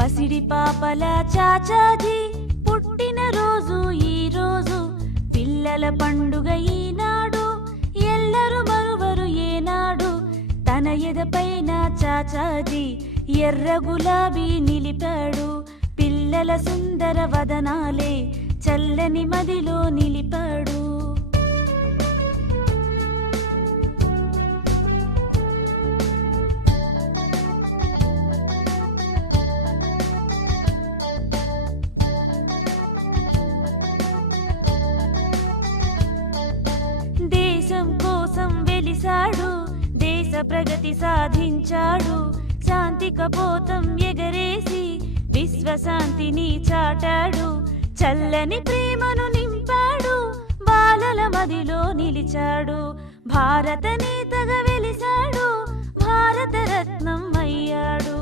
పసిడి పాపల చాచాజీ పుట్టిన రోజు ఈ రోజు, పిల్లల పండుగ ఈనాడు, ఎల్లరు మరువరు ఏనాడు. తన ఎదపైన చాచాజీ ఎర్ర గులాబీ నిలిపాడు, పిల్లల సుందర వదనాలే చల్లని మదిలో నిలిపాడు. దేశం కోసం వెలిసాడు, దేశ ప్రగతి సాధించాడు, శాంతి కపోతం ఎగరేసి విశ్వశాంతిని చాటాడు, చల్లని ప్రేమను నింపాడు, బాలల మదిలో నిలిచాడు. భారత నేతగా వెలిసాడు, భారత రత్నం అయ్యాడు.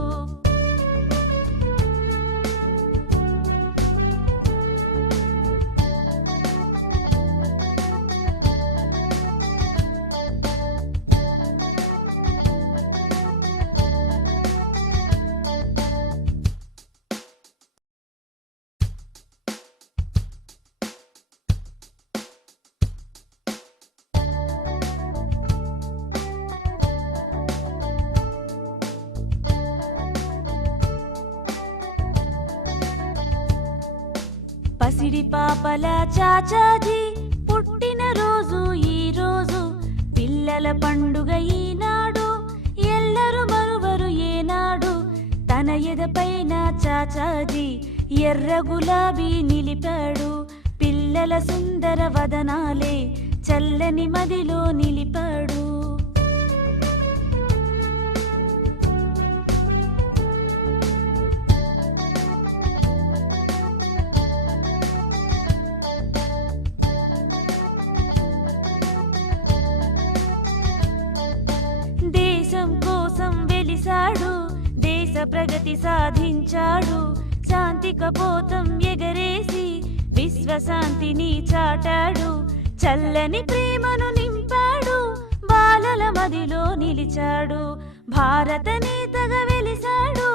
పసిడి పాపల చాచాజీ పుట్టిన రోజు ఈ రోజు, పిల్లల పండుగ ఈనాడు, ఎల్లరు మరువరు ఏనాడు. తన ఎదపైన చాచాజీ ఎర్ర గులాబీ నిలిపాడు, పిల్లల సుందర వదనాలే చల్లని మదిలో నిలిపాడు. దేశం కోసం వెలిసాడు, దేశ ప్రగతి సాధించాడు, శాంతి కపోతం ఎగరేసి విశ్వశాంతిని చాటాడు, చల్లని ప్రేమను నింపాడు, బాలల మదిలో నిలిచాడు. భారత నేతగా వెలిసాడు,